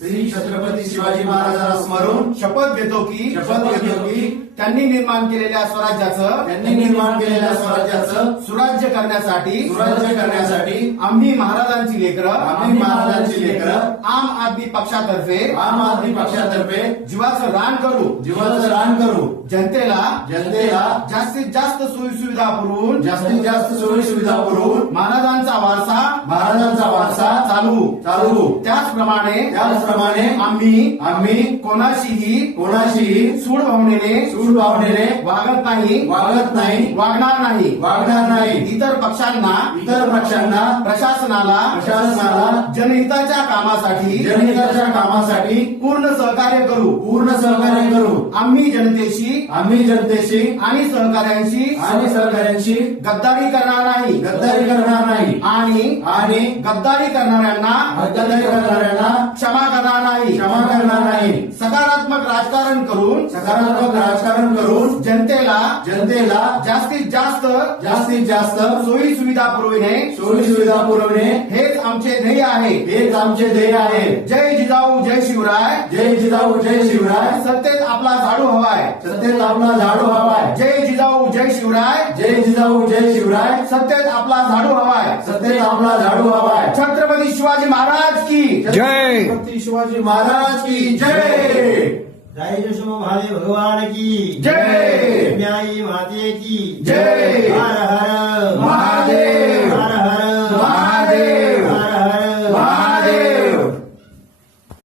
श्री छत्रपती शिवाजी महाराजांना स्मरून शपथ घेतो की त्यांनी निर्माण केलेल्या स्वराज्याचं सुराज्य करण्यासाठी आम्ही महाराजांची लेकरं आम आदमी पक्षातर्फे जीवाचं रान करू जनतेला जास्तीत जास्त सोयी सुविधा पुरवून महाराजांचा वारसा चालवू त्याचप्रमाणे आम्ही कोणाशीही सूड भावनेने वागत नाही वागणार नाही इतर पक्षांना प्रशासनाला जनहिताच्या कामासाठी पूर्ण सहकार्य करू आम्ही जनतेशी आणि सहकार्यांशी गद्दारी करणार नाही आणि गद्दारी करणाऱ्यांना क्षमा करणार नाही सकारात्मक राजकारण करून जनतेला जास्तीत जास्त सोयी सुविधा पुरविणे हेच आमचे ध्येय आहे जय जिजाऊ जय शिवराय सत्तेत आपला झाडू हवाय जय जिजाऊ जय शिवराय सत्तेत आपला झाडू हवाय छत्रपती शिवाजी महाराज की जय. छत्रपती शिवाजी महाराज की जय जय जशो भाले भगवान की जय न्यायी माते की जय हर हर महादेव.